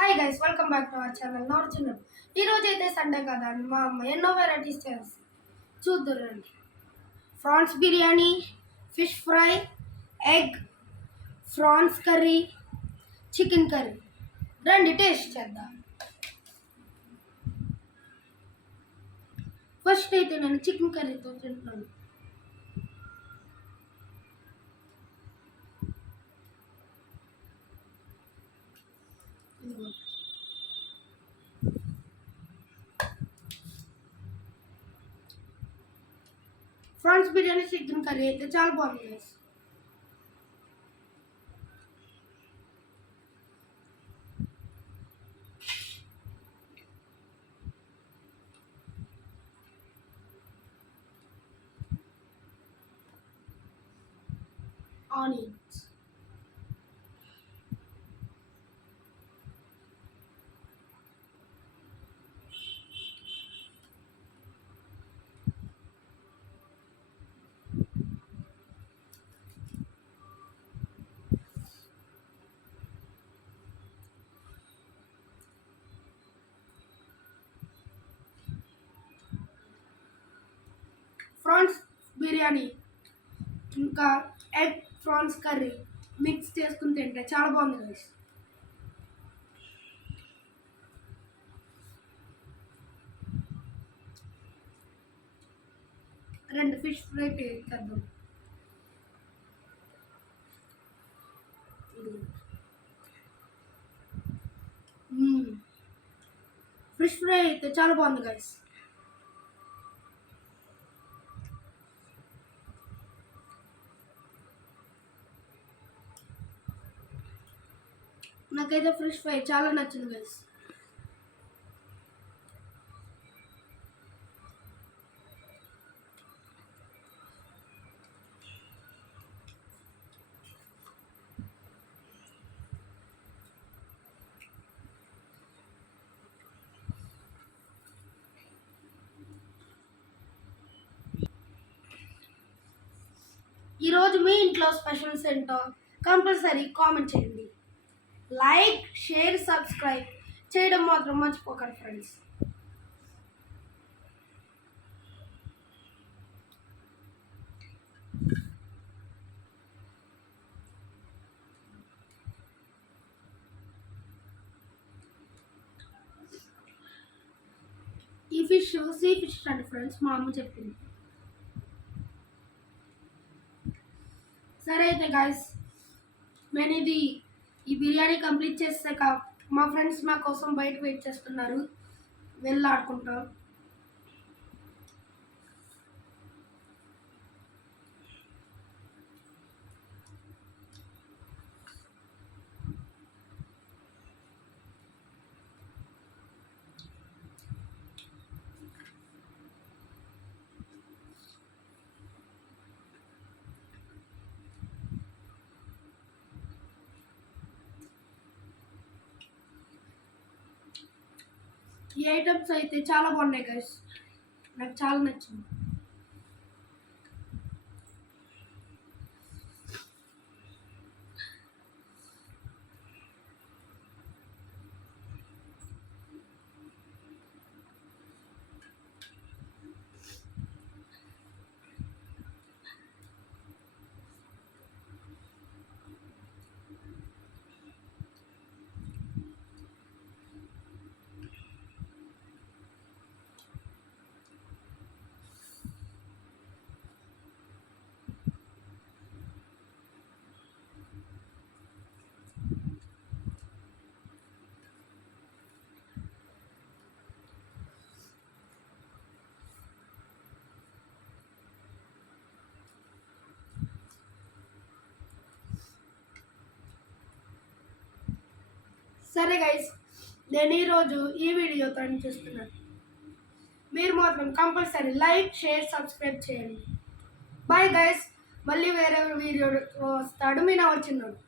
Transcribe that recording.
Hi guys, welcome back to our channel నార్చున్నర్. ఈరోజు అయితే సండే కదా అని మా అమ్మ ఎన్నో వెరైటీస్ చేస్తుంది. చూద్దురండి. Prawns biryani, fish fry, egg, prawns curry, chicken curry. రండి టేస్ట్ చేద్దాం. ఫస్ట్ అయితే నేను చికెన్ కర్రీతో తింటున్నాను. ప్రాన్స్ బిర్యానీ, చికెన్ కర్రీ అయితే చాలా బాగుంది గైస్. ఆనియన్స్, ప్రాన్స్ బిర్యానీ ఇంకా ఎగ్ ప్రాన్స్ కర్రీ మిక్స్ చేసుకుని తింటే చాలా బాగుంది గైస్. రెండు ఫిష్ ఫ్రై చేద్దాం. ఫిష్ ఫ్రై అయితే చాలా బాగుంది గైస్. నాకైతే ఫిష్ ఫ్రై చాలా నచ్చింది గైస్. ఈరోజు మీ ఇంట్లో స్పెషల్స్ ఏంటో కంపల్సరీ కామెంట్ చేయండి. లైక్, షేర్, సబ్స్క్రైబ్ చేయడం మాత్రం మర్చిపోకండి ఫ్రెండ్స్. ఈ ఫిష్ సీ ఫిష్ అండి ఫ్రెండ్స్, మా అమ్మ చెప్పింది. సరే అయితే గాయస్, నేను ఈ బిర్యానీ కంప్లీట్ చేసాక మా ఫ్రెండ్స్ నా కోసం బయట వెయిట్ చేస్తున్నారు. వెళ్ళి ఆడుకుంటాం. ఈ ఐటమ్స్ అయితే చాలా బాగున్నాయి గైస్, నాకు చాలా నచ్చింది. సరే గైస్, నేను ఈరోజు ఈ వీడియోతో చూస్తున్నాను. మీరు మాత్రం కంపల్సరీ లైక్, షేర్, సబ్స్క్రైబ్ చేయండి. బాయ్ గైస్, మళ్ళీ వేరే వీడియో వస్తాడు మీ నా వచ్చినాడు.